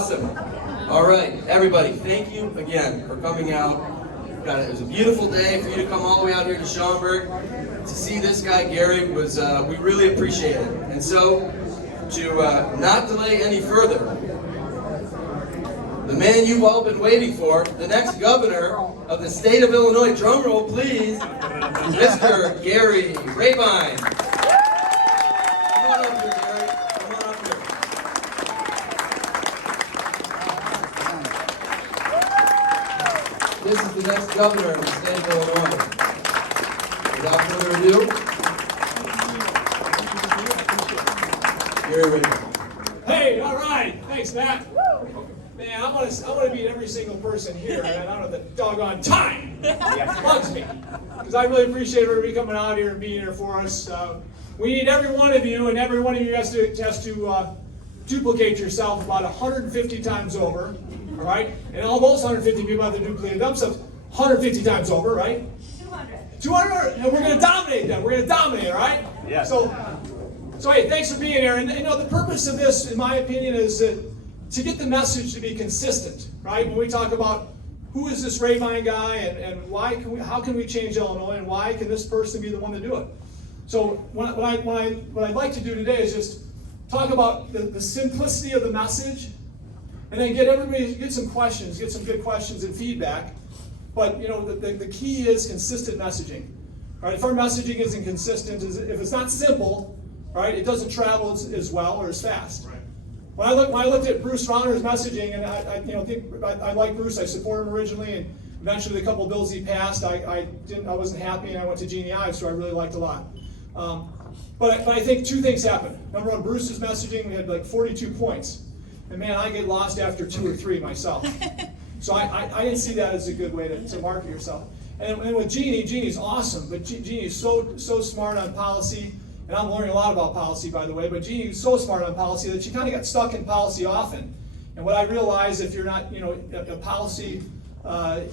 Awesome. All right, everybody, thank you again for coming out. It was a beautiful day for you to come all the way out here to Schaumburg. To see this guy, Gary, was we really appreciate it. And so, to not delay any further, the man you've all been waiting for, the next governor of the state of Illinois, drum roll please, Mr. Gary Rabine. Come on up here, Gary. Come on up here. This is the next governor of the state of Illinois. Without further ado, Gary Rabine. Hey, all right. Thanks, Matt. Man, I want to meet every single person here, and I don't have the doggone time. It bugs me. Because I really appreciate everybody coming out here and being here for us. We need every one of you, and every one of you has to duplicate yourself about 150 times over, all right? And all those 150 people have to duplicate themselves 150 times over, right? 200, and we're going to dominate them. We're going to dominate, all right? Yeah. So hey, thanks for being here. And you know, the purpose of this, in my opinion, is to get the message to be consistent, right? When we talk about who is this Rabine guy and how can we change Illinois, and why can this person be the one to do it? So what I'd like to do today is just talk about the simplicity of the message, and then get some questions, get some good questions and feedback. But you know, the key is consistent messaging, right? If our messaging isn't consistent, if it's not simple, right, it doesn't travel as well or as fast. Right. When I looked at Bruce Rauner's messaging, and I like Bruce, I support him originally, and eventually the couple of bills he passed, I wasn't happy, and I went to Jeannie Ives, so I really liked a lot. But I think two things happened. Number one, Bruce's messaging, we had like 42 points, and man, I get lost after 2 or 3 myself. So I didn't see that as a good way to market yourself. And with Jeannie's awesome, but Jeannie's so smart on policy. And I'm learning a lot about policy, by the way, but Jeannie was so smart on policy that she kind of got stuck in policy often. And what I realized, if you're not, a policy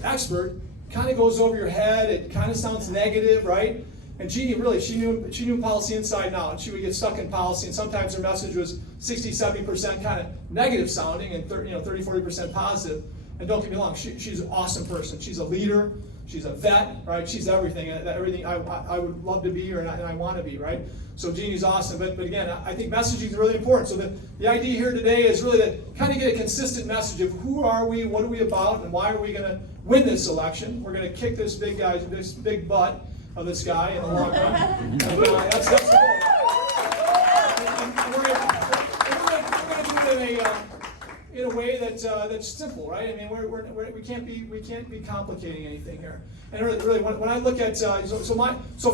expert, kind of goes over your head. It kind of sounds negative, right? And Jeannie really, she knew policy inside and out, and she would get stuck in policy. And sometimes her message was 60, 70% kind of negative sounding, and 30, 40% positive. And don't get me wrong, she's an awesome person. She's a leader. She's a vet, right? She's everything. Everything I would love to be, and I want to be, right? So Jeannie's awesome. But again, I think messaging is really important. So the idea here today is really to kind of get a consistent message of who are we, what are we about, and why are we going to win this election. We're going to kick this big butt of this guy in the long run. And, that's the goal. And we're going to do it in a way that's simple, right? I mean, we can't be complicating anything here. And really, when I look at so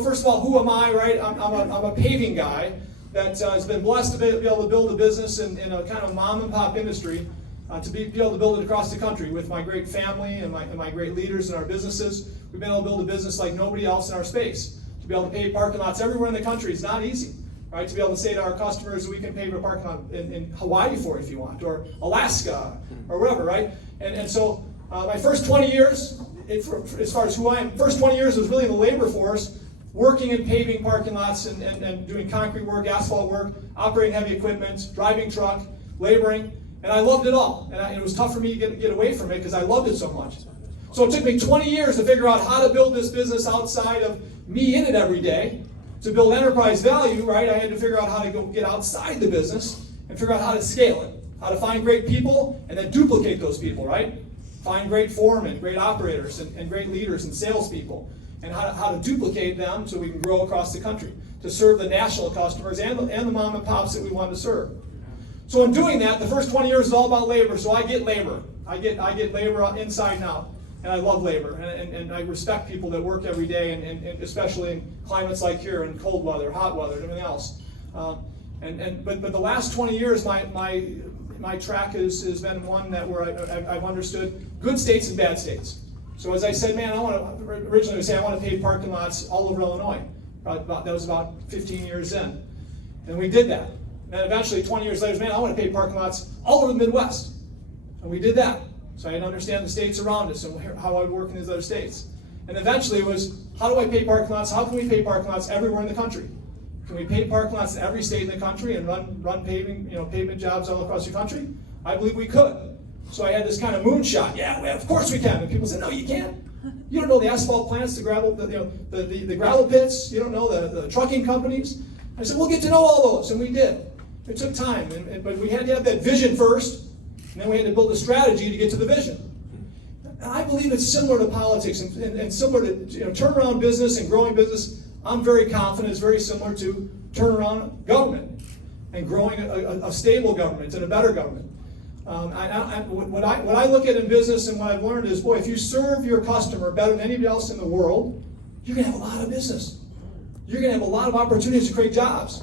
first of all, who am I, right? I'm a paving guy that has been blessed to be able to build a business in a kind of mom and pop industry, to be able to build it across the country with my great family and my great leaders in our businesses. We've been able to build a business like nobody else in our space. To be able to pave parking lots everywhere in the country is not easy. Right, to be able to say to our customers, we can pave a parking lot in Hawaii for it if you want, or Alaska, or wherever, right? And so my first 20 years, as far as who I am, first 20 years was really in the labor force, working in paving parking lots and doing concrete work, asphalt work, operating heavy equipment, driving truck, laboring, and I loved it all. And it was tough for me to get away from it because I loved it so much. So it took me 20 years to figure out how to build this business outside of me in it every day. To build enterprise value, right, I had to figure out how to go get outside the business and figure out how to scale it, how to find great people and then duplicate those people, right? Find great foremen, great operators, and great leaders and salespeople, and how to duplicate them so we can grow across the country to serve the national customers and the mom and pops that we want to serve. So in doing that, the first 20 years is all about labor, so I get labor. I get labor inside and out. And I love labor, and I respect people that work every day, and especially in climates like here, in cold weather, hot weather, and everything else. But the last 20 years, my track has been one where I've understood good states and bad states. So as I said, man, I want to pave parking lots all over Illinois. That was about 15 years in, and we did that. And eventually, 20 years later, man, I want to pave parking lots all over the Midwest, and we did that. So I had to understand the states around us and how I would work in these other states. And eventually it was, how do I pave parking lots? How can we pave parking lots everywhere in the country? Can we pave parking lots in every state in the country and run pavement jobs all across the country? I believe we could. So I had this kind of moonshot. Yeah, well, of course we can. And people said, no, you can't. You don't know the asphalt plants, the gravel, the gravel pits. You don't know the trucking companies. I said, we'll get to know all those, and we did. It took time, but we had to have that vision first, and then we had to build a strategy to get to the vision. And I believe it's similar to politics and similar to turnaround business and growing business. I'm very confident it's very similar to turnaround government and growing a stable government and a better government. What I look at in business and what I've learned is, boy, if you serve your customer better than anybody else in the world, you're going to have a lot of business. You're going to have a lot of opportunities to create jobs.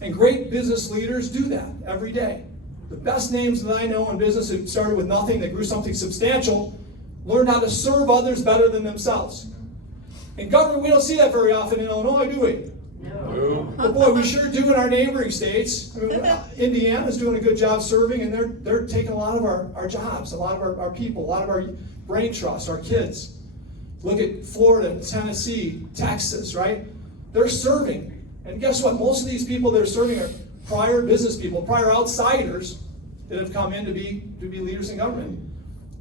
And great business leaders do that every day. The best names that I know in business that started with nothing, that grew something substantial, learned how to serve others better than themselves. In government, we don't see that very often in Illinois, do we? No. But boy, we sure do in our neighboring states. I mean, Indiana's doing a good job serving, and they're taking a lot of our jobs, a lot of our people, a lot of our brain trust, our kids. Look at Florida, Tennessee, Texas, right? They're serving. And guess what? Most of these people they're serving are prior business people, prior outsiders that have come in to be leaders in government.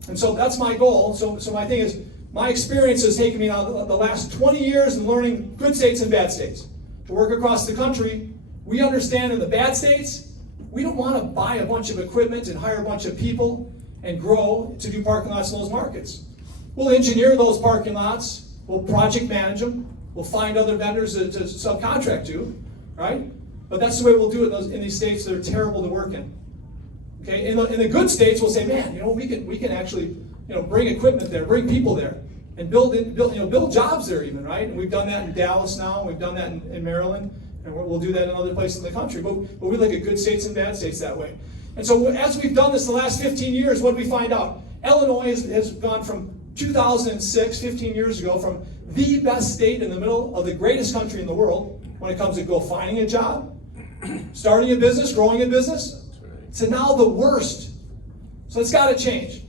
And so that's my goal. So my thing is, my experience has taken me now the last 20 years in learning good states and bad states. To work across the country, we understand in the bad states, we don't want to buy a bunch of equipment and hire a bunch of people and grow to do parking lots in those markets. We'll engineer those parking lots, we'll project manage them, we'll find other vendors to subcontract to, right? But that's the way we'll do it in these states that are terrible to work in. Okay, in the good states, we'll say, man, we can actually, bring equipment there, bring people there, and build jobs there even, right? And we've done that in Dallas now, and we've done that in Maryland, and we'll do that in other places in the country. But we look at good states and bad states that way. And so as we've done this the last 15 years, what did we find out? Illinois has gone from 2006, 15 years ago, from the best state in the middle of the greatest country in the world when it comes to finding a job, starting a business, growing a business, to now the worst. So it's got to change.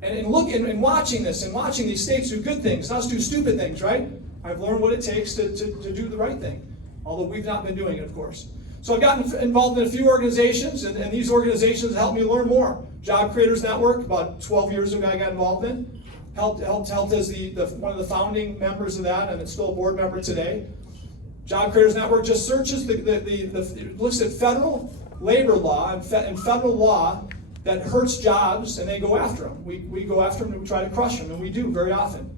And watching this and watching these states do good things, not do stupid things, right? I've learned what it takes to do the right thing, although we've not been doing it, of course. So I've gotten involved in a few organizations, and these organizations helped me learn more. Job Creators Network, about 12 years ago I got involved in. Helped as one of the founding members of that, and it's still a board member today. Job Creators Network just searches looks at federal labor law and federal law that hurts jobs, and they go after them. We go after them and we try to crush them, and we do very often.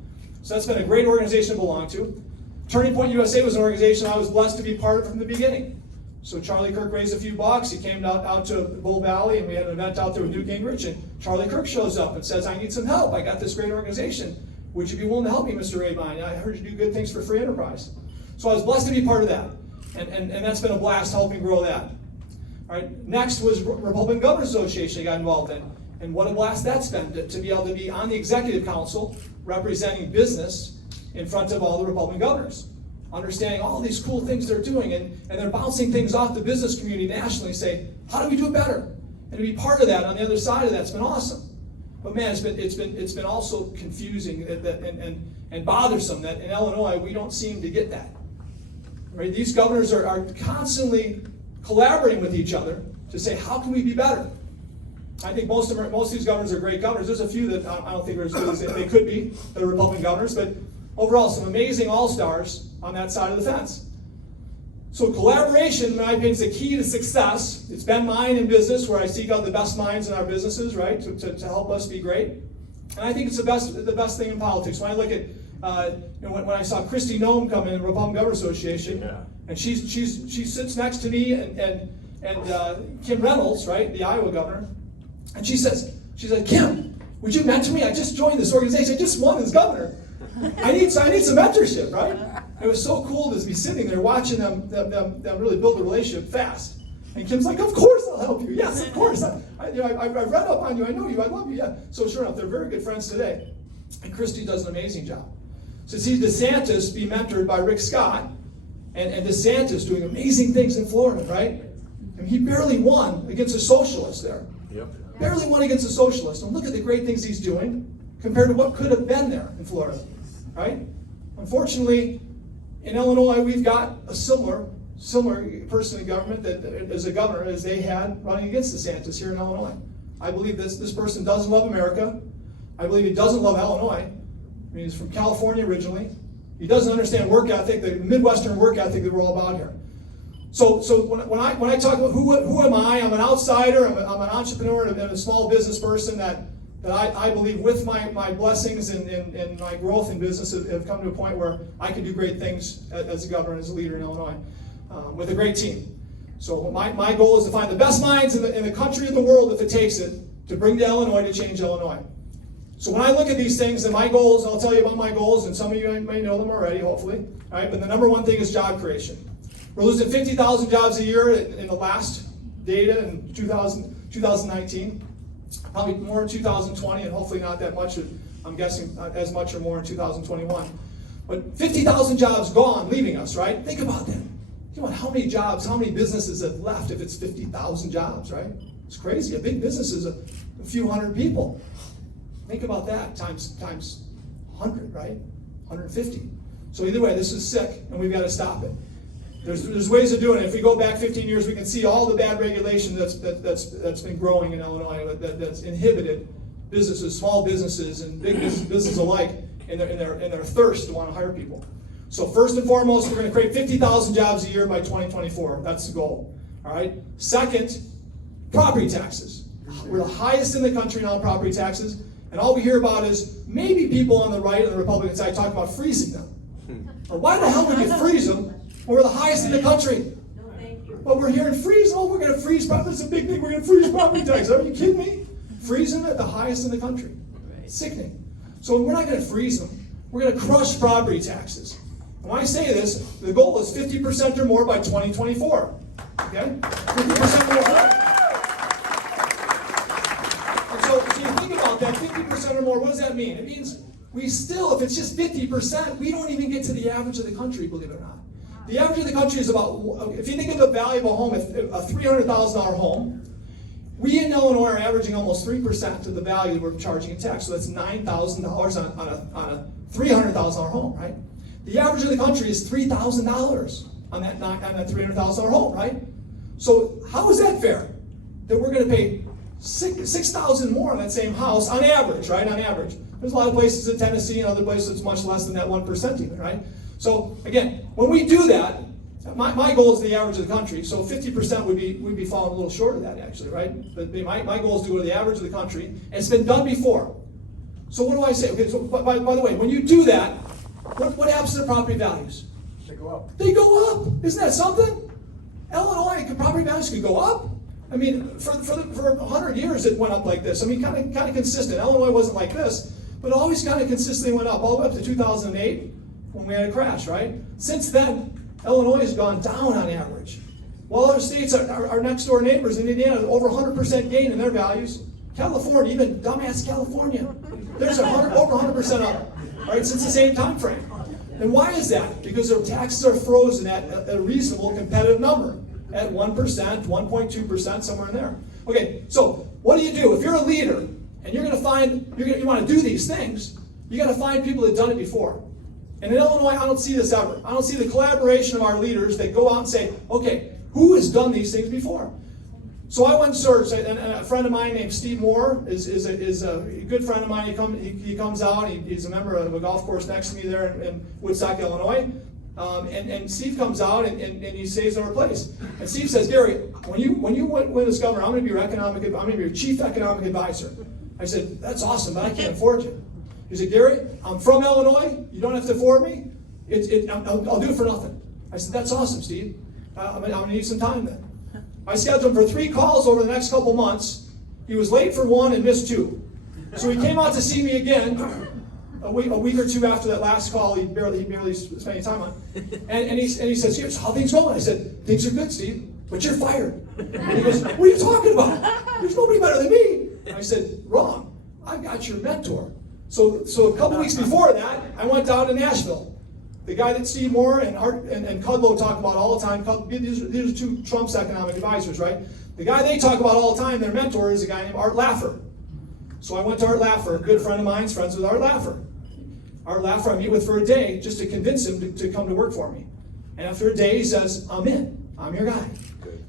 So that's been a great organization to belong to. Turning Point USA was an organization I was blessed to be part of from the beginning. So Charlie Kirk raised a few bucks. He came out to Bull Valley, and we had an event out there with Newt Gingrich, and Charlie Kirk shows up and says, I need some help. I got this great organization. Would you be willing to help me, Mr. Rabine? I heard you do good things for free enterprise. So I was blessed to be part of that, and that's been a blast helping grow that. All right. Next was Republican Governors Association I got involved in, and what a blast that's been to be able to be on the executive council representing business in front of all the Republican governors, understanding all these cool things they're doing, and they're bouncing things off the business community nationally and say, how do we do it better? And to be part of that on the other side of that's been awesome. But man, it's been also confusing and bothersome that in Illinois we don't seem to get that. Right? These governors are constantly collaborating with each other to say, how can we be better? I think most of these governors are great governors. There's a few that I don't think are as good as they could be, that are Republican governors, but overall, some amazing all-stars on that side of the fence. So collaboration, in my opinion, is the key to success. It's been mine in business, where I seek out the best minds in our businesses, right, to help us be great. And I think it's the best thing in politics. When I look at, when I saw Kristi Noem come in the Republican Governors Association, and she sits next to me and Kim Reynolds, right, the Iowa governor, and she said, Kim, would you mentor me? I just joined this organization. I just won as governor. I need some mentorship, right? It was so cool to be sitting there watching them really build a relationship fast. And Kim's like, of course I'll help you. Yes, of course. I've read up on you. I know you. I love you. Yeah. So sure enough, they're very good friends today. And Kristi does an amazing job. So see DeSantis be mentored by Rick Scott, and DeSantis doing amazing things in Florida, right? I mean, he barely won against a socialist there. Yep. Barely won against a socialist. And look at the great things he's doing compared to what could have been there in Florida, right? Unfortunately, in Illinois, we've got a similar person in government that as a governor as they had running against DeSantis here in Illinois. I believe this person doesn't love America. I believe he doesn't love Illinois. I mean, he's from California originally. He doesn't understand work ethic, the Midwestern work ethic that we're all about here. So when I talk about who am I? I'm an outsider. I'm an entrepreneur and a small business person that I believe with my blessings and my growth in business have come to a point where I can do great things as a governor, as a leader in Illinois, with a great team. So my goal is to find the best minds in the country and the world, if it takes it, to bring to Illinois to change Illinois. So when I look at these things, and my goals, I'll tell you about my goals, and some of you may know them already, hopefully. All right, but the number one thing is job creation. We're losing 50,000 jobs a year in the last data in 2019. Probably more in 2020, and hopefully not that much. I'm guessing as much or more in 2021. But 50,000 jobs gone, leaving us, right? Think about that. Think about how many jobs, how many businesses have left if it's 50,000 jobs, right? It's crazy. A big business is a few hundred people. Think about that times 100, right? 150. So either way, this is sick, and we've got to stop it. There's ways of doing it. If we go back 15 years, we can see all the bad regulation that's been growing in Illinois that's inhibited businesses, small businesses, and big businesses alike in their thirst to want to hire people. So first and foremost, we're going to create 50,000 jobs a year by 2024. That's the goal. All right. Second, property taxes. We're the highest in the country now in property taxes. And all we hear about is maybe people on the right and the Republican side talk about freezing them. Or why the hell would you freeze them when we're the highest in the country? No, thank you. But we're hearing freeze. Oh, we're going to freeze property. That's a big thing. We're going to freeze property taxes. Are you kidding me? Freeze them at the highest in the country. Sickening. So we're not going to freeze them. We're going to crush property taxes. And when I say this, the goal is 50% or more by 2024. Okay? 50% or more. So you think about that, 50% or more, what does that mean? It means we still, if it's just 50%, we don't even get to the average of the country, believe it or not. The average of the country is about, if you think of a valuable home, a $300,000 home, we in Illinois are averaging almost 3% of the value that we're charging in tax. So that's $9,000 on a $300,000 home, right? The average of the country is $3,000 on that $300,000 home, right? So how is that fair? That we're going to pay $6,000 more on that same house on average, right? On average. There's a lot of places in Tennessee and other places it's much less than that 1% even, right? So again, when we do that, my goal is the average of the country. So 50% would be falling a little short of that actually, right? But my goal is to go to the average of the country, and it's been done before. So what do I say? Okay, so by the way, when you do that, what happens to the property values? They go up. They go up. Isn't that something? Illinois property values could go up. I mean, for 100 years it went up like this. I mean, kind of consistent. Illinois wasn't like this, but it always kind of consistently went up all the way up to 2008 when we had a crash, right? Since then, Illinois has gone down on average. While other states, our next door neighbors in Indiana, over 100% gain in their values. California, even dumbass California, there's over 100% up, right? Since the same time frame. And why is that? Because their taxes are frozen at a reasonable competitive number. At 1%, 1.2%, somewhere in there. Okay, so what do? If you're a leader and you're going to find, you want to do these things, you got to find people that have done it before. And in Illinois, I don't see this ever. I don't see the collaboration of our leaders that go out and say, okay, who has done these things before? So I went and searched, and a friend of mine named Steve Moore is a good friend of mine. He comes out, he's a member of a golf course next to me there in Woodstock, Illinois. And Steve comes out and he saves our place. And Steve says, Gary, when you win as governor, I'm going to be your chief economic advisor. I said, that's awesome, but I can't afford you. He said, Gary, I'm from Illinois. You don't have to afford me. I'll do it for nothing. I said, that's awesome, Steve. I'm going to need some time then. I scheduled him for 3 calls over the next couple months. He was late for 1 and missed 2. So he came out to see me again. A week or 2 after that last call, he barely spent any time on. And he says, here's how things going. I said, things are good, Steve, but you're fired. And he goes, what are you talking about? There's nobody better than me. And I said, wrong. I've got your mentor. So a couple weeks before that, I went down to Nashville. The guy that Steve Moore and Kudlow talk about all the time, these are 2 Trump's economic advisors, right? The guy they talk about all the time, their mentor, is a guy named Art Laffer. So I went to Art Laffer, a good friend of mine's friends with Art Laffer. Art Laffer I meet with for a day just to convince him to come to work for me. And after a day, he says, I'm in. I'm your guy.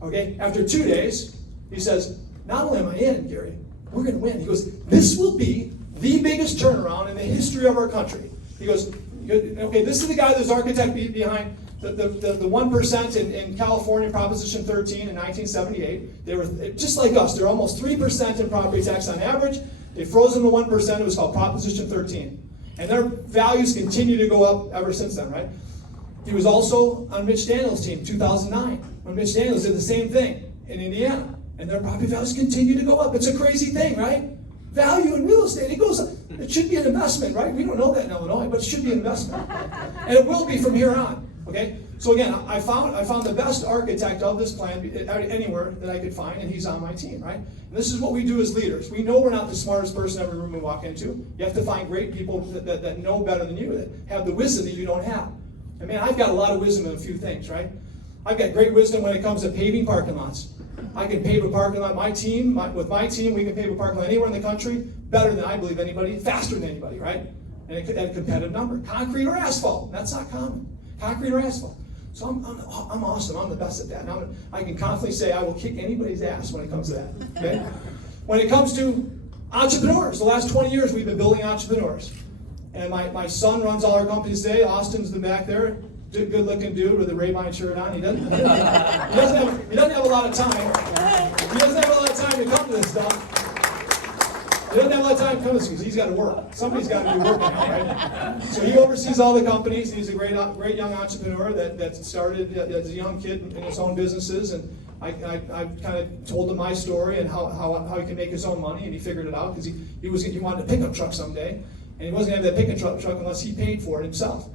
Okay? After 2 days, he says, not only am I in, Gary, we're going to win. He goes, this will be the biggest turnaround in the history of our country. He goes, okay, this is the guy that's architect behind the 1% in California, Proposition 13 in 1978. They were just like us. They're almost 3% in property tax on average. They froze them to 1%. It was called Proposition 13. And their values continue to go up ever since then, right? He was also on Mitch Daniels' team, 2009, when Mitch Daniels did the same thing in Indiana. And their property values continue to go up. It's a crazy thing, right? Value in real estate, it goes up. It should be an investment, right? We don't know that in Illinois, but it should be an investment. And it will be from here on, okay? So again, I found the best architect of this plan anywhere that I could find, and he's on my team, right? And this is what we do as leaders. We know we're not the smartest person in every room we walk into. You have to find great people that know better than you, that have the wisdom that you don't have. And man, I've got a lot of wisdom in a few things, right? I've got great wisdom when it comes to paving parking lots. I can pave a parking lot. With my team, we can pave a parking lot anywhere in the country better than I believe anybody, faster than anybody, right? And at a competitive number. Concrete or asphalt, that's not common. Concrete or asphalt. So I'm awesome. I'm the best at that. And I can confidently say I will kick anybody's ass when it comes to that. Okay? When it comes to entrepreneurs, the last 20 years we've been building entrepreneurs. And my son runs all our companies today. Austin's the back there. Good-looking dude with a Rabine shirt on. He doesn't have a lot of time. He doesn't have a lot of time to come to this stuff. He doesn't have a lot of time to come to this because he's got to work. Somebody's got to be working now, right? So he oversees all the companies. He's a great young entrepreneur that started as a young kid in his own businesses. And I kind of told him my story and how he can make his own money, and he figured it out because he wanted a pickup truck someday. And he wasn't going to have that pickup truck unless he paid for it himself.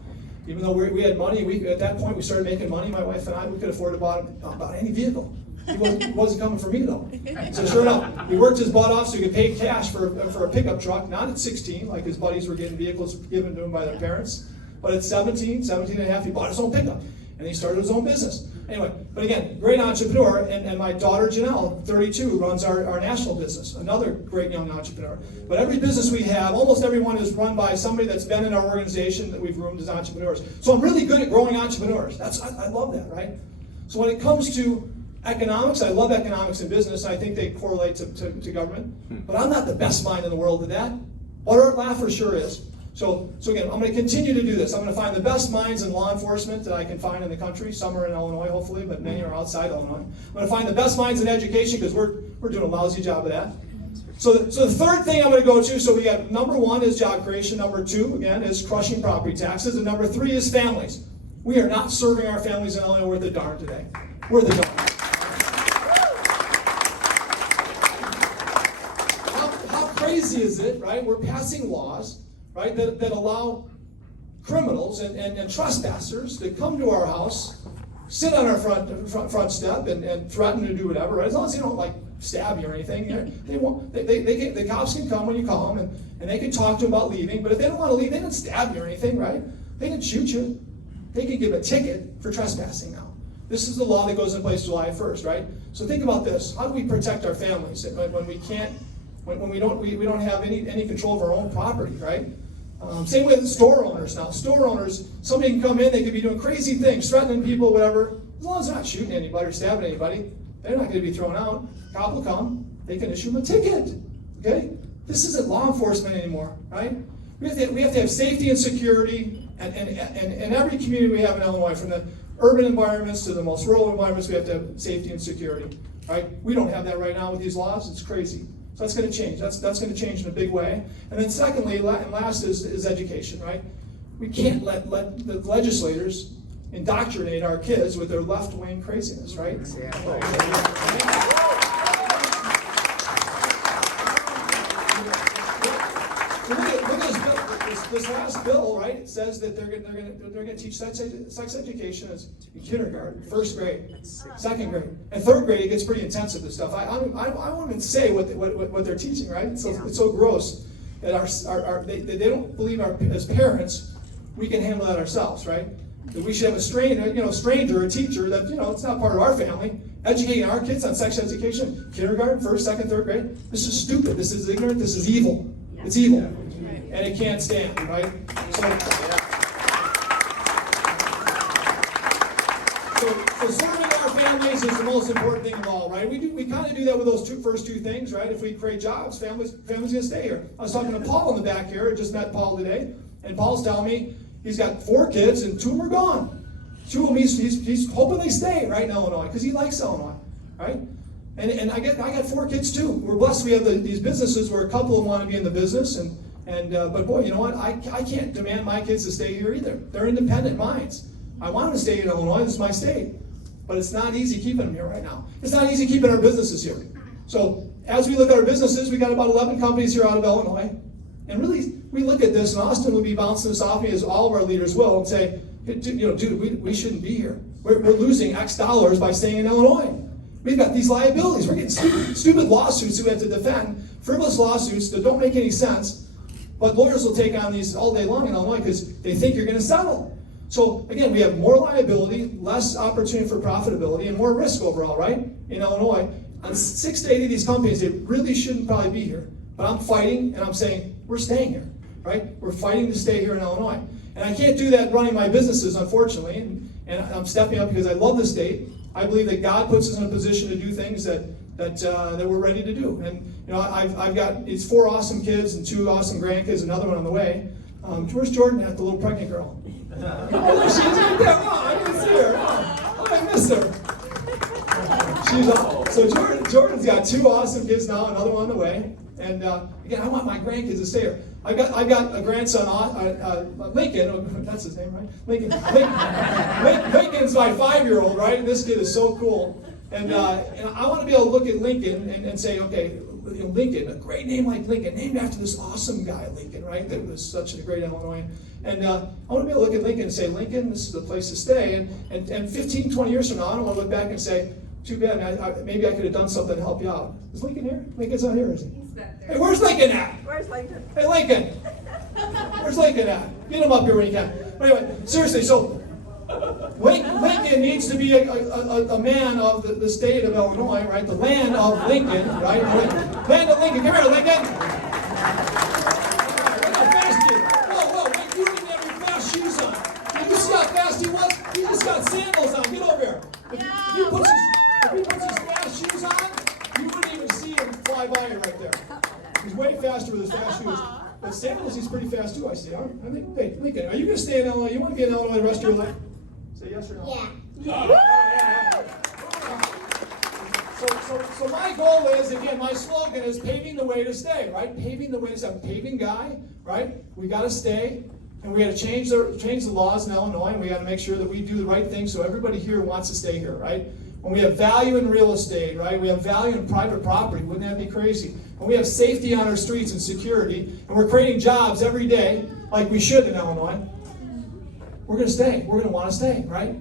Even though we had money, at that point we started making money, my wife and I, we could afford to buy any vehicle. He wasn't coming for me though. So sure enough, he worked his butt off so he could pay cash for a pickup truck, not at 16, like his buddies were getting vehicles given to him by their parents, but at 17 and a half, he bought his own pickup. And he started his own business. Anyway, but again, great entrepreneur, and my daughter Janelle, 32, runs our national business, another great young entrepreneur. But every business we have, almost everyone is run by somebody that's been in our organization that we've groomed as entrepreneurs. So I'm really good at growing entrepreneurs. I love that, right? So when it comes to economics, I love economics and business, and I think they correlate to government. But I'm not the best mind in the world at that. But Art Laffer sure is. So again, I'm going to continue to do this. I'm going to find the best minds in law enforcement that I can find in the country. Some are in Illinois, hopefully, but many are outside Illinois. I'm going to find the best minds in education because we're doing a lousy job of that. So the third thing I'm going to go to, so we got number 1 is job creation. Number 2, again, is crushing property taxes. And number 3 is families. We are not serving our families in Illinois worth a darn today. We're the darn. How crazy is it, right? We're passing laws, right, that allow criminals and trespassers to come to our house, sit on our front step, and threaten to do whatever. Right? As long as they don't like stab you or anything, the cops can come when you call them, and they can talk to them about leaving. But if they don't want to leave, they don't stab you or anything, right? They can shoot you. They can give a ticket for trespassing now. This is the law that goes in place July 1st, right? So think about this: how do we protect our families when we can't, when we don't have any control of our own property, right? Same with store owners now. Store owners, somebody can come in, they could be doing crazy things, threatening people, whatever. As long as they're not shooting anybody or stabbing anybody, they're not going to be thrown out. Cop will come, they can issue them a ticket. Okay? This isn't law enforcement anymore, right? We have to have safety and security, and every community we have in Illinois, from the urban environments to the most rural environments, we have to have safety and security, right? We don't have that right now with these laws. It's crazy. So that's going to change. That's going to change in a big way. And then secondly, and last is education, right? We can't let the legislators indoctrinate our kids with their left-wing craziness, right? Look at this last bill, right? It says that they're going to teach sex education as in kindergarten, first grade, second grade, and third grade. It gets pretty intensive. This stuff. I won't even say what they're teaching, right? It's so gross that they don't believe as parents we can handle that ourselves, right? That we should have a stranger, a teacher that it's not part of our family, educating our kids on sex education, kindergarten, first, second, third grade. This is stupid. This is ignorant. This is evil. It's evil, and it can't stand, right? So serving our families families is the most important thing of all, right? We kind of do that with those first two things, right? If we create jobs, families gonna stay here. I was talking to Paul in the back here. I just met Paul today, and Paul's telling me he's got 4 kids and 2 of them are gone. 2 of them he's hoping they stay right in Illinois because he likes Illinois, right? And I got 4 kids too. We're blessed. We have these businesses where a couple of them want to be in the business, but boy, you know what? I can't demand my kids to stay here either. They're independent minds. I want them to stay in Illinois. This is my state. But it's not easy keeping them here right now. It's not easy keeping our businesses here. So as we look at our businesses, we got about 11 companies here out of Illinois. And really, we look at this, and Austin would be bouncing this off me, as all of our leaders will, and say, dude, we shouldn't be here. We're losing X dollars by staying in Illinois. We've got these liabilities. We're getting stupid lawsuits that we have to defend, frivolous lawsuits that don't make any sense. But lawyers will take on these all day long in Illinois because they think you're going to settle. So again, we have more liability, less opportunity for profitability, and more risk overall, right? In Illinois, on 6 to 8 of these companies, they really shouldn't probably be here. But I'm fighting, and I'm saying, we're staying here, right? We're fighting to stay here in Illinois. And I can't do that running my businesses, unfortunately, and I'm stepping up because I love the state. I believe that God puts us in a position to do things that we're ready to do. And I've got, it's 4 awesome kids and 2 awesome grandkids, another one on the way. Where's Jordan at, the little pregnant girl? Oh, she's right there. Oh, I didn't see her. Oh, I missed her. So Jordan's got 2 awesome kids now, another one on the way. And again, I want my grandkids to stay here. I've got a grandson, Lincoln. That's his name, right? Lincoln. Lincoln's my 5-year-old, right? And this kid is so cool. And I want to be able to look at Lincoln and say, okay, Lincoln, a great name like Lincoln, named after this awesome guy, Lincoln, right? That was such a great Illinoisan. And I want to be able to look at Lincoln and say, Lincoln, this is the place to stay. And 15, 20 years from now, I don't want to look back and say, too bad, maybe I could have done something to help you out. Is Lincoln here? Lincoln's not here, is he? He's not there. Hey, where's Lincoln at? Where's Lincoln? Hey, Lincoln. Where's Lincoln at? Get him up here when you can. But anyway, seriously, so Lincoln needs to be a man of the state of Illinois, right? The land of Lincoln, right? Land of Lincoln. Come here, Lincoln. Look how fast he is. Whoa, wait, you didn't have your fast shoes on. Did you see how fast he was? He just got sandals on. Get over here. If he puts his fast shoes on, you wouldn't even see him fly by you right there. He's way faster with his fast shoes. But sandals, he's pretty fast too, I see. I think, hey, Lincoln, are you going to stay in Illinois? You want to be in Illinois the rest of your life? Say yes or no? Yeah. So my goal is, again, my slogan is paving the way to stay, right? Paving the way to stay. I'm a paving guy, right? We got to stay, and we got to change the laws in Illinois, and we got to make sure that we do the right thing so everybody here wants to stay here, right? When we have value in real estate, right? We have value in private property. Wouldn't that be crazy? When we have safety on our streets and security, and we're creating jobs every day, like we should in Illinois, we're going to stay. We're going to want to stay, right?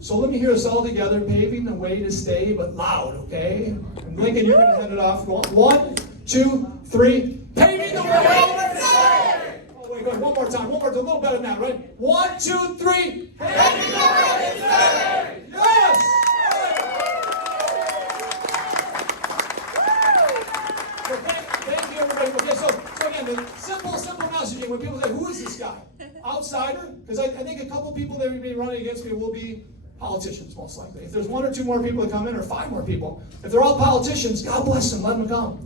So let me hear us all together, paving the way to stay, but loud, okay? And Lincoln, you're going to head it off. 1, 2, 3. Paving the way to stay! Oh, wait, go ahead. One more time, a little better than that, right? 1, 2, 3. Paving the way to stay! Yes! So thank you, everybody. Okay, so again, the simple messaging, when people say, who is this guy? Outsider? Because I think a couple people that would be running against me will be politicians, most likely. If there's 1 or 2 more people that come in, or 5 more people, if they're all politicians, God bless them, let them come.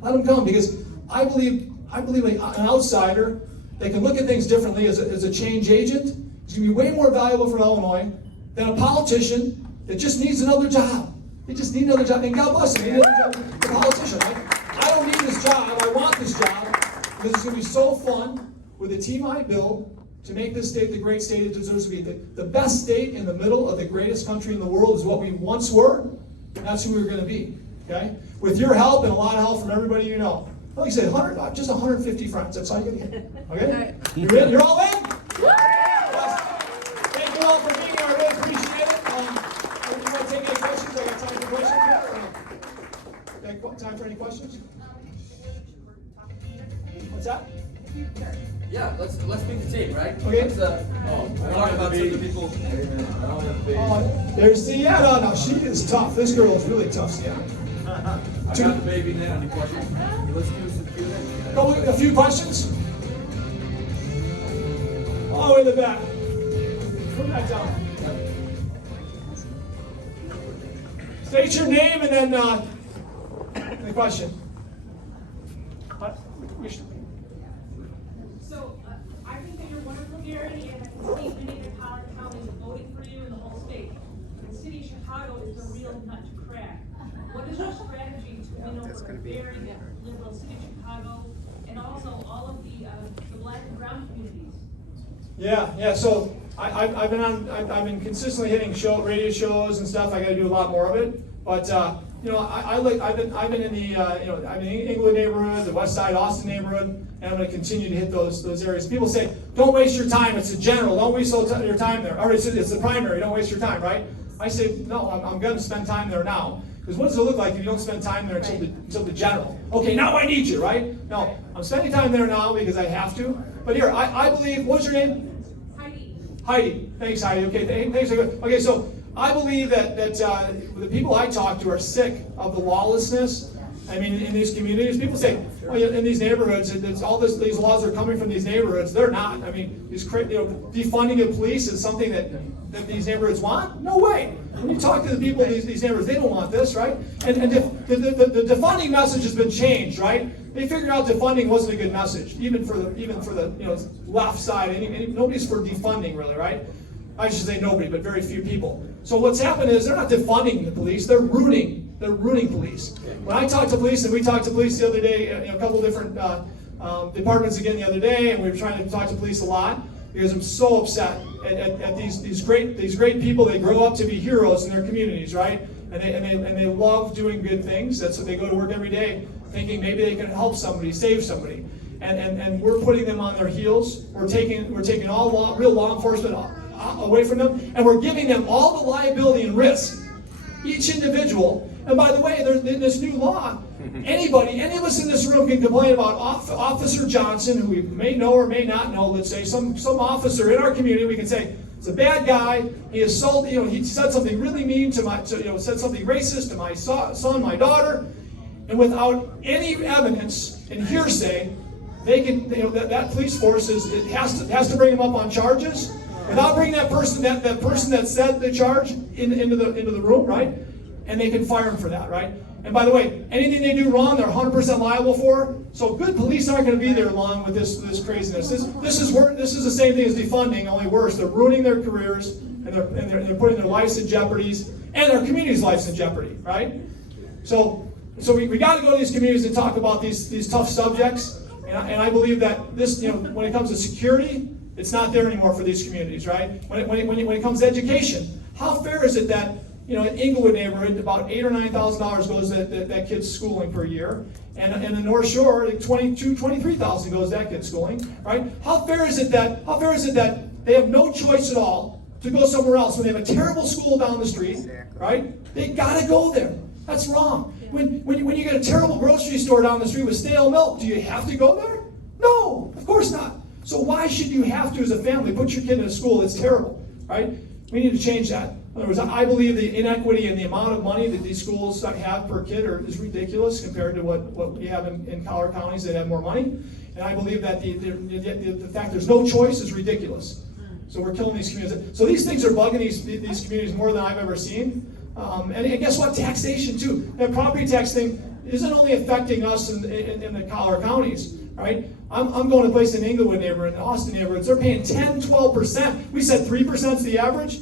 Let them come, because I believe an outsider that can look at things differently as a change agent is going to be way more valuable for Illinois than a politician that just needs another job. They just need another job, and God bless them. They need another job. The politician, right? I don't need this job. I want this job because it's going to be so fun with the team I build to make this state the great state it deserves to be. The best state in the middle of the greatest country in the world is what we once were, and that's who we're going to be, okay? With your help and a lot of help from everybody you know. Like I said, just 150 friends, that's all you get, okay? You're in? You're all in? Yes. Thank you all for being here, I really appreciate it. If you want to take any questions, I got time for questions here. Time for any questions? What's that? Yeah, let's meet the team, right? Okay. Let's, talk about some of the people. There's Sienna. No, she is tough. This girl is really tough, Sienna. I got the baby now. Any questions? Let's do some Q&A. Go a few questions. Oh, in the back. Put that down. State your name and then the question. So, I think that you're wonderful, Gary, and I can see many of the Collier counties are voting for you in the whole state. The city of Chicago is the real nut to crack. What is your strategy to win over a very liberal city of Chicago and also all of the black and brown communities? Yeah. So I've been consistently hitting radio shows and stuff. I got to do a lot more of it. But I've been in the I'm in the Inglewood neighborhood, the West Side Austin neighborhood, and I'm going to continue to hit those areas. People say, don't waste your time. It's a general. Don't waste your time there. Or it's the primary. Don't waste your time, right? I say, no. I'm going to spend time there now. Because what does it look like if you don't spend time there until the general? Okay, now I need you, right? No, I'm spending time there now because I have to. But here, I believe. What's your name? Heidi. Thanks, Heidi. Okay, thanks. Okay, so I believe that the people I talk to are sick of the lawlessness. I mean, in these communities, people say, well, in these neighborhoods, these laws are coming from these neighborhoods. They're not. I mean, defunding the police is something that these neighborhoods want? No way. When you talk to the people in these neighborhoods, they don't want this, right? And the defunding message has been changed, right? They figured out defunding wasn't a good message, even for the left side. Nobody's for defunding, really, right? I should say nobody, but very few people. So what's happened is they're not defunding the police; they're ruining police. When I talk to police, and we talked to police the other day, a couple different departments again the other day, and we were trying to talk to police a lot because I'm so upset at these great people. They grow up to be heroes in their communities, right? And they love doing good things. That's what they go to work every day, thinking maybe they can help somebody, save somebody. And we're putting them on their heels. We're taking all real law enforcement away from them, and we're giving them all the liability and risk, each individual. And by the way, in this new law, any of us in this room can complain about Officer Johnson, who we may know or may not know. Let's say some officer in our community. We can say it's a bad guy. He assaulted. He said something really mean said something racist to my son, my daughter, and without any evidence and hearsay, they can. That police force has to bring him up on charges. Without bringing that person that said the charge into the room, right? And they can fire him for that, right? And by the way, anything they do wrong, they're 100% liable for. So good police aren't going to be there long with this craziness. This is the same thing as defunding, only worse. They're ruining their careers and they're putting their lives in jeopardy and their community's lives in jeopardy, right? So we got to go to these communities and talk about these tough subjects. And I believe that this, when it comes to security, it's not there anymore for these communities, right? When it comes to education, how fair is it that in Inglewood neighborhood, about $8,000 or $9,000 goes to that kid's schooling per year, and in the North Shore, like $23,000 goes to that kid's schooling, right? How fair is it that they have no choice at all to go somewhere else when they have a terrible school down the street, right? They gotta go there. That's wrong. When you get a terrible grocery store down the street with stale milk, do you have to go there? No, of course not. So why should you have to, as a family, put your kid in a school that's terrible, right? We need to change that. In other words, I believe the inequity in the amount of money that these schools have per kid is ridiculous compared to what we have in Collier counties that have more money. And I believe that the fact there's no choice is ridiculous. So we're killing these communities. So these things are bugging these communities more than I've ever seen. And guess what? Taxation too. That property tax thing isn't only affecting us in the Collier counties. Right? I'm going to a place in Inglewood neighborhood, in Austin neighborhoods. They're paying 10, 12%. We said 3% is the average.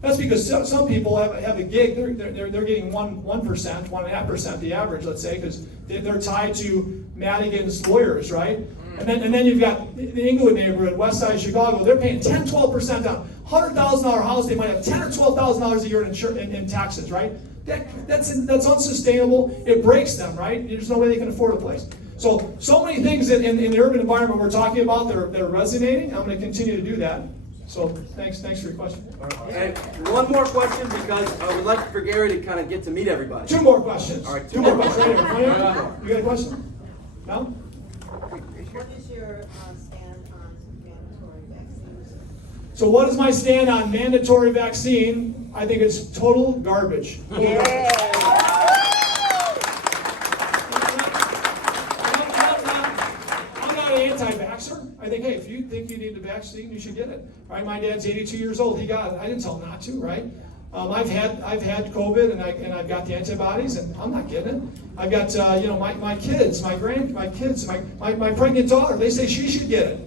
That's because some people have a gig. They're getting 1%, 1.5% the average, let's say, because they're tied to Madigan's lawyers, right? And then you've got the Inglewood neighborhood, West Side of Chicago. They're paying 10, 12% down. $100,000 house, they might have $10,000 or $12,000 a year in taxes, right? That's unsustainable. It breaks them, right? There's no way they can afford a place. So many things in the urban environment we're talking about that are resonating. I'm going to continue to do that. So thanks for your question. And one more question, because I would like for Gary to kind of get to meet everybody. Two more questions. All right, two more questions. Right here. You got a question? No? What is your stand on mandatory vaccines? So what is my stand on mandatory vaccine? I think it's total garbage. Yeah. Anti-vaxxer. I think, hey, if you think you need the vaccine, you should get it. Right? My dad's 82 years old. He got it. I didn't tell him not to, right? I've had COVID and I've got the antibodies and I'm not getting it. I've got my kids, my pregnant daughter. They say she should get it.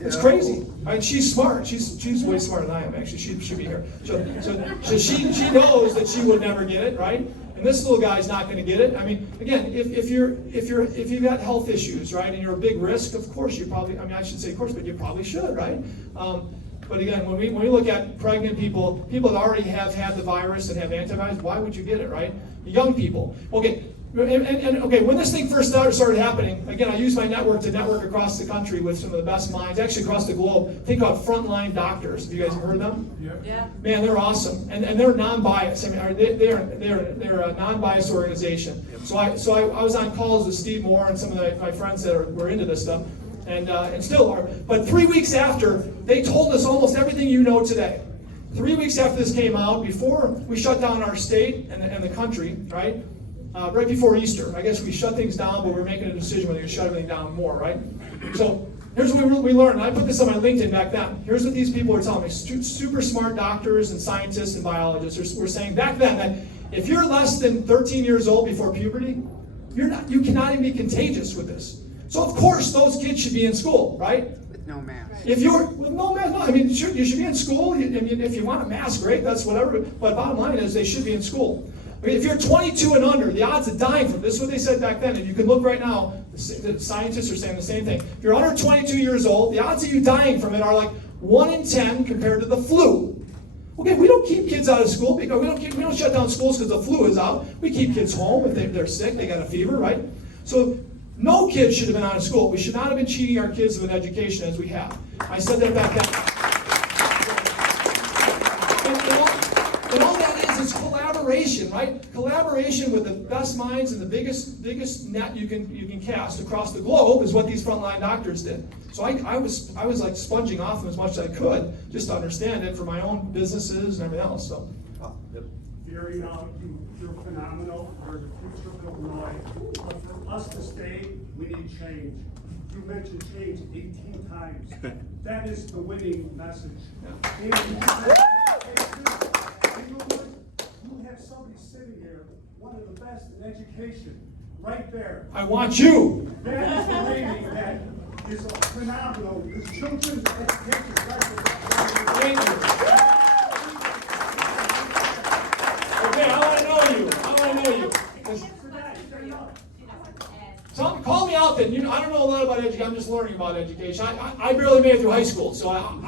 It's crazy. She's smart. She's way smarter than I am, actually. She should be here. So she knows that she would never get it, right? And this little guy's not going to get it. I mean, again, if you've got health issues, right, and you're a big risk, of course you probably. I mean, I should say of course, but you probably should, right? But again, when we look at pregnant people that already have had the virus and have antibodies, why would you get it, right? Young people. Okay. Okay, when this thing first started happening, again, I used my network to network across the country with some of the best minds, actually across the globe. Think about frontline doctors. Have you guys heard of them? Yeah. Man, they're awesome, and they're non-biased. I mean, they're a non-biased organization. So I was on calls with Steve Moore and some of my friends that were into this stuff, and still are. But 3 weeks after, they told us almost everything you know today. 3 weeks after this came out, before we shut down our state and the country, right? Right before Easter. I guess we shut things down, but we're making a decision whether to shut everything down more, right? So here's what we learned, and I put this on my LinkedIn back then. Here's what these people were telling me. Super smart doctors and scientists and biologists were saying back then that if you're less than 13 years old before puberty, you cannot even be contagious with this. So of course those kids should be in school, right? With no mask. If you're with no mask, no, I mean you should be in school. I mean, if you want a mask, great, that's whatever. But bottom line is they should be in school. I mean, if you're 22 and under, the odds of dying from this is what they said back then, and you can look right now, the scientists are saying the same thing. If you're under 22 years old, the odds of you dying from it are like 1 in 10 compared to the flu. Okay, we don't keep kids out of school because we don't shut down schools because the flu is out. We keep kids home if they're sick, they got a fever, right? So no kids should have been out of school. We should not have been cheating our kids with education as we have. I said that back then. And all that is collaboration, right? Collaboration with the best minds and the biggest net you can cast across the globe is what these frontline doctors did. So I was like sponging off them as much as I could just to understand it for my own businesses and everything else. So. Gary, you're phenomenal. You're the future of Illinois. But for us to stay, we need change. You mentioned change 18 times. That is the winning message. And you have somebody sitting here, one of the best in education, right there. I want you. That is the lady that is phenomenal. This children's education. Thank you. Okay, I want to know you. So call me out then. I don't know a lot about education. I'm just learning about education. I barely made it through high school, so I'm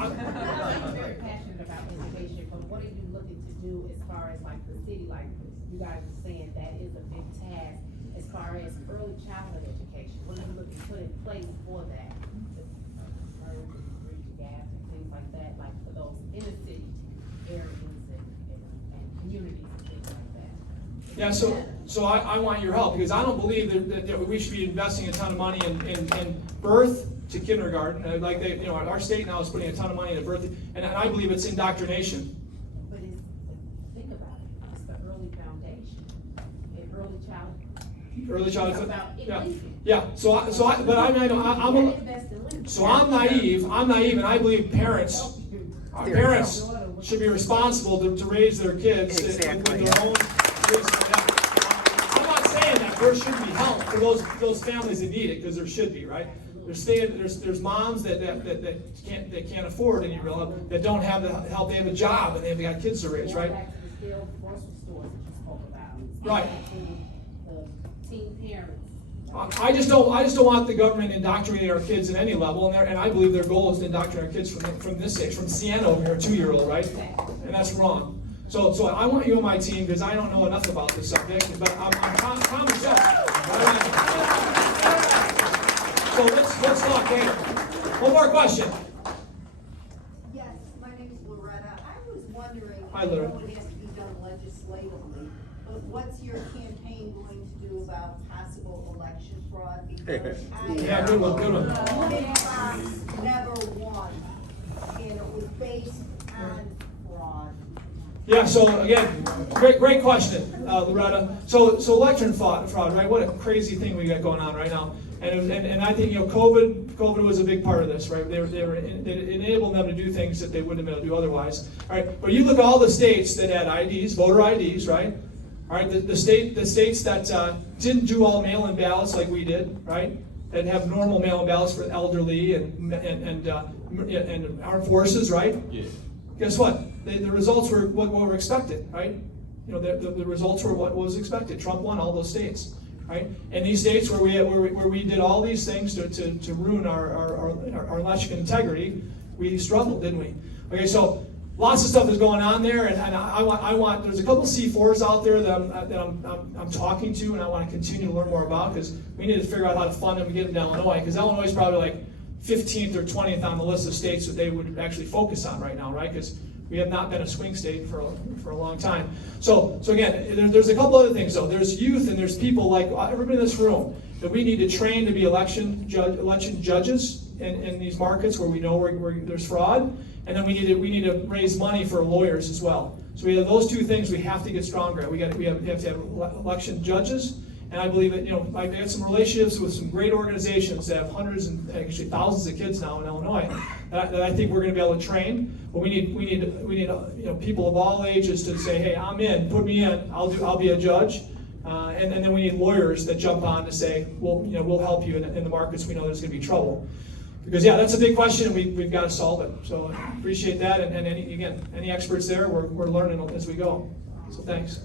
very passionate about education, but what are you looking to do as far as like the city, like you guys are saying that is a big task as far as early childhood education? What are you looking to put in place for that? Bridge gaps and things like that, like for those inner city areas and communities and things like that. yeah. So I want your help because I don't believe that we should be investing a ton of money in birth to kindergarten. Like our state now is putting a ton of money into birth, and I believe it's indoctrination. But think about it. It's the early foundation, early childhood. Yeah. So I'm naive, and I believe parents should be responsible to raise their kids with their own. I'm not saying that there shouldn't be help for those families that need it, because there should be, right? There's moms that can't afford any real help, that don't have the help. They have a job and they've got kids to raise, right? Back to the still grocery stores that you spoke about. Right. The teen parents. I just don't want the government indoctrinating our kids at any level, and I believe their goal is to indoctrinate our kids from this age, from Sienna over here, a 2-year-old, right? And that's wrong. So I want you on my team because I don't know enough about this subject, but I'm common sense. So let's talk later. One more question. Yes, my name is Loretta. I was wondering, Hi, I know Loretta. it has to be done legislatively, but what's your campaign going to do about possible election fraud? Because Yeah, good one. Fox never won, and it was based on fraud. Yeah, so again, great question, Loretta. So election fraud, right? What a crazy thing we got going on right now. And I think, COVID was a big part of this, right? It enabled them to do things that they wouldn't have been able to do otherwise. All right, but you look at all the states that had IDs, voter IDs, right? All right, the states that didn't do all mail-in ballots like we did, right? That have normal mail-in ballots for elderly and armed forces, right? Yeah. Guess what? The results were what were expected, right? The results were what was expected. Trump won all those states, right? And these states where we did all these things to ruin our election integrity, we struggled, didn't we? Okay, so lots of stuff is going on there, and I want. There's a couple C4s out there that I'm talking to, and I want to continue to learn more about, because we need to figure out how to fund them and get them to Illinois, because Illinois is probably like 15th or 20th on the list of states that they would actually focus on right now, right? Because we have not been a swing state for a long time. So again, there's a couple other things though. There's youth and there's people like everybody in this room that we need to train to be election judges in these markets where we know where there's fraud. And then we need to raise money for lawyers as well. So we have those two things we have to get stronger at. We have to have election judges, and I believe that I got some relationships with some great organizations that have hundreds and actually thousands of kids now in Illinois that I think we're going to be able to train. But we need people of all ages to say, hey, I'm in, put me in, I'll be a judge. And then we need lawyers that jump on to say, we'll help you in the markets we know there's going to be trouble. Because that's a big question, and we've got to solve it. So I appreciate that, and any experts there, we're learning as we go. So thanks.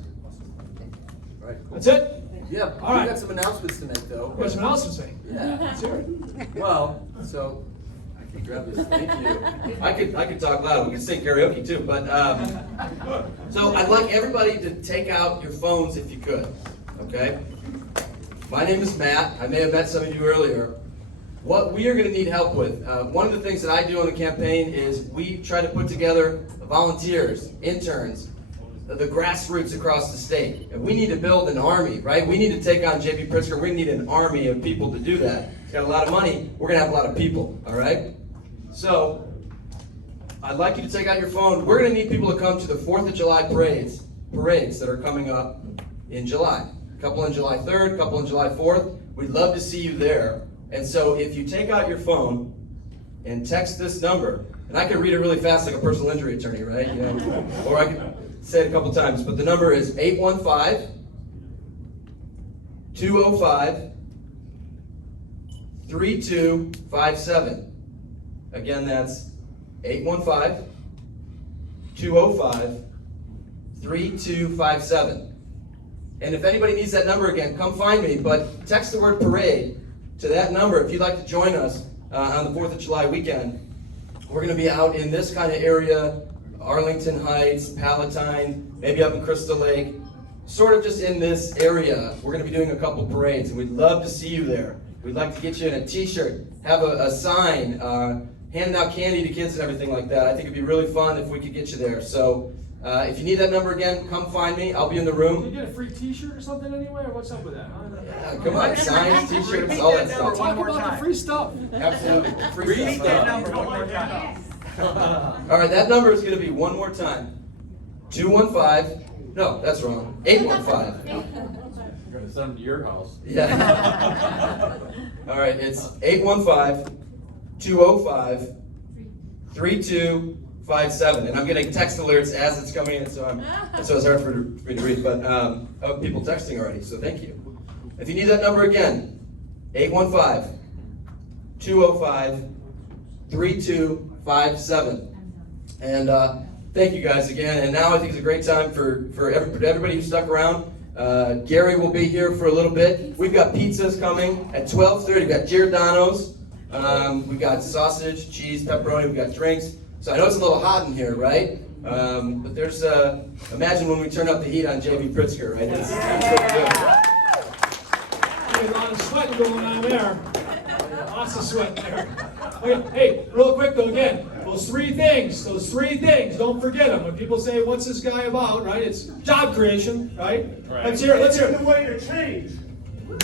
All right, cool. That's it? Yeah, All right. we got some announcements to make though. Got some announcements to make? Yeah. Let's hear it. Well, so I can grab this. Thank you. I could talk loud. We can sing karaoke too. But so I'd like everybody to take out your phones if you could. Okay. My name is Matt. I may have met some of you earlier. What we are going to need help with, one of the things that I do on the campaign is we try to put together volunteers, interns, the grassroots across the state. And we need to build an army, right? We need to take on J.B. Pritzker. We need an army of people to do that. He's got a lot of money. We're going to have a lot of people, all right? So I'd like you to take out your phone. We're going to need people to come to the 4th of July parades that are coming up in July. A couple on July 3rd, a couple on July 4th. We'd love to see you there. And so if you take out your phone and text this number, and I can read it really fast like a personal injury attorney, right? Or I can say it a couple times, but the number is 815-205-3257. Again, that's 815-205-3257. And if anybody needs that number again, come find me, but text the word parade to that number if you'd like to join us on the 4th of July weekend. We're going to be out in this kind of area, Arlington Heights, Palatine, maybe up in Crystal Lake, sort of just in this area. We're going to be doing a couple parades, and we'd love to see you there. We'd like to get you in a t-shirt, have a sign, hand out candy to kids and everything like that. I think it'd be really fun if we could get you there. So if you need that number again, come find me. I'll be in the room. Can you get a free t-shirt or something anyway, or what's up with that? Come on, signs, t-shirts, all that stuff. Talk about the free stuff. Absolutely. Free stuff. One more time. All right, that number is going to be one more time. 215. No, that's wrong. 815. You're gonna send them to your house. Yeah. All right, it's 815-205-3257. And I'm getting text alerts as it's coming in, so it's hard for me to read. But I have people texting already, so thank you. If you need that number again, 815-205-3257. And thank you guys again. And now I think it's a great time for everybody who stuck around. Gary will be here for a little bit. We've got pizzas coming at 12:30. We've got Giordano's. We've got sausage, cheese, pepperoni. We've got drinks. So I know it's a little hot in here, right? But there's, imagine when we turn up the heat on J.B. Pritzker, right? That's pretty good. There's a lot of sweating going on there. Lots of sweat there. Okay, hey, real quick though, again, those three things, don't forget them. When people say, what's this guy about, right? It's job creation, right? Let's hear it. The way to change.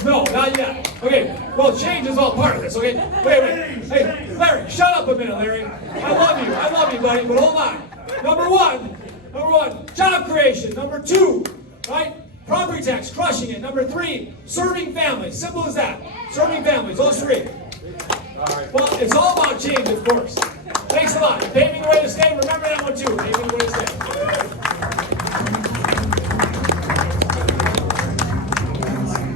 No, not yet. Okay, well, change is all part of this, okay? Wait. Hey, Larry, shut up a minute, Larry. I love you, buddy, but hold on. Number one, job creation. Number two, right? Property tax, crushing it. Number 3, serving families. Simple as that. Serving families, those 3. Well, it's all about change, of course. Thanks a lot. Paving the way to stay. Remember that one too. Paving the way to stay.